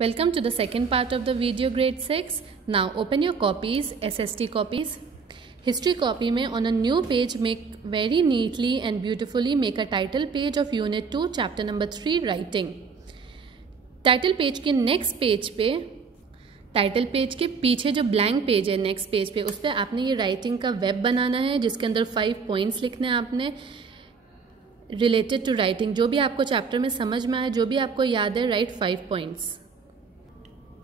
Welcome to the second part of the video grade 6. Now open your copies, SST copies. History copy में on a new page make very neatly and beautifully make a title page of unit 2 chapter number 3 writing. Title page के next page पे title page के पीछे जो blank page है next page पे उस पर आपने ये राइटिंग का वेब बनाना है जिसके अंदर 5 पॉइंट्स लिखने हैं आपने रिलेटेड टू राइटिंग। जो भी आपको चैप्टर में समझ में आए, जो भी आपको याद है, right 5 points.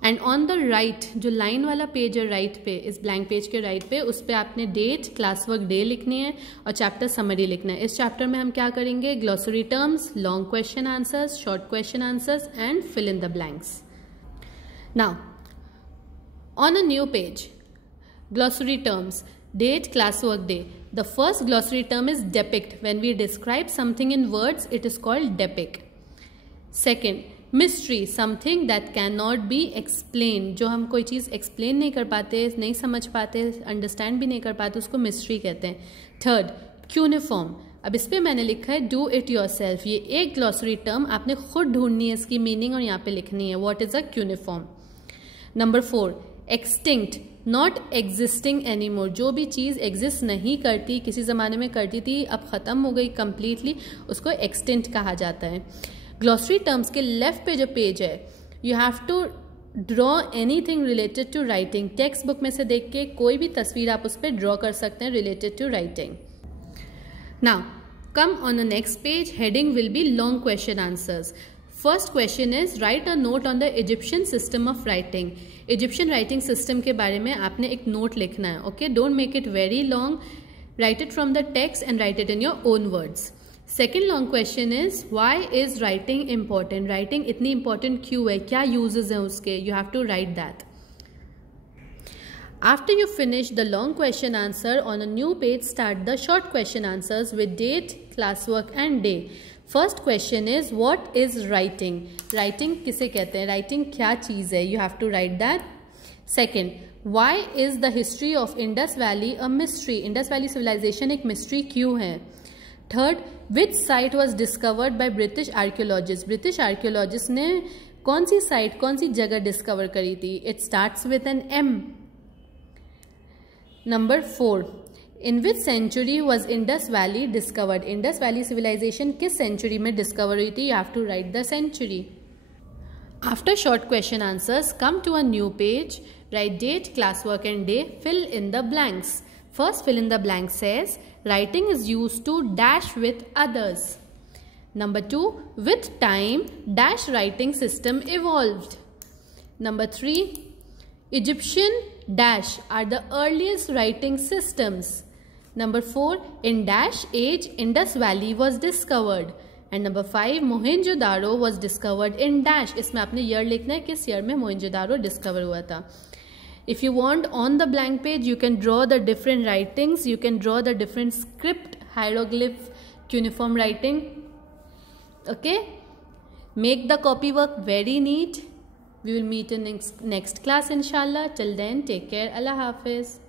And on the right जो लाइन वाला पेज है राइट पे, इस ब्लैंक पेज के राइट पे, उस पर आपने डेट, क्लास वर्क डे लिखनी है और चैप्टर समरी लिखना है। इस चैप्टर में हम क्या करेंगे? Glossary terms, long question answers, short question answers and fill in the blanks. Now on a new page, glossary terms, date, class work day. The first glossary term is depict. When we describe something in words, it is called depict. Second, mystery, something that cannot be explained. जो हम कोई चीज़ explain नहीं कर पाते, नहीं समझ पाते, understand भी नहीं कर पाते, उसको mystery कहते हैं. Third, cuneiform. अब इस पर मैंने लिखा है do it yourself. ये एक glossary term आपने खुद ढूंढनी है, इसकी meaning और यहाँ पे लिखनी है. What is a cuneiform? Number 4, extinct, not existing any more. जो भी चीज़ एग्जिस्ट नहीं करती, किसी ज़माने में करती थी, अब ख़त्म हो गई कम्प्लीटली, उसको एक्सटिंक्ट कहा जाता है। ग्लॉसरी टर्म्स के लेफ्ट पे जो पेज है, you have to draw anything related to writing. Textbook में से देख के कोई भी तस्वीर आप उस पर ड्रॉ कर सकते हैं related to writing. Now come on the next page, heading will be long question answers. First question is write a note on the Egyptian system of writing. Egyptian writing system के बारे में आपने एक नोट लिखना है। Okay, don't make it very long, write it from the text and write it in your own words. Second long question is why is writing important. Writing इतनी important क्यों है, क्या यूजेस हैं उसके, you have to write that. After you finish the long question answer, on a new page start the short question answers with date, classwork and day. First question is what is writing? Writing किसे कहते हैं, writing क्या चीज़ है, you have to write that. Second, why is the history of Indus Valley a mystery? Indus Valley civilization एक mystery क्यों है? Third, which site was discovered by British archaeologists? British archaeologists ने कौन सी site, कौन सी जगह discover करी थी? It starts with an M. Number 4, in which century was Indus Valley discovered? Indus Valley civilization किस century में discover हुई थी? You have to write the century. After short question answers, come to a new page, write date, classwork and day, fill in the blanks. First fill in the blank says, writing is used to dash with others. Number 2, with time, dash writing system evolved. Number 3, Egyptian dash are the earliest writing systems. Number 4, in dash age Indus Valley was discovered. And number 5, Mohenjo-daro was discovered in dash. इसमें आपने year लिखना है, किस year में Mohenjo-daro discover हुआ था. If you want, on the blank page you can draw the different writings, you can draw the different script, hieroglyph, cuneiform writing. Okay, make the copy work very neat. We will meet in next class inshallah. Till then, take care. Allah Hafiz.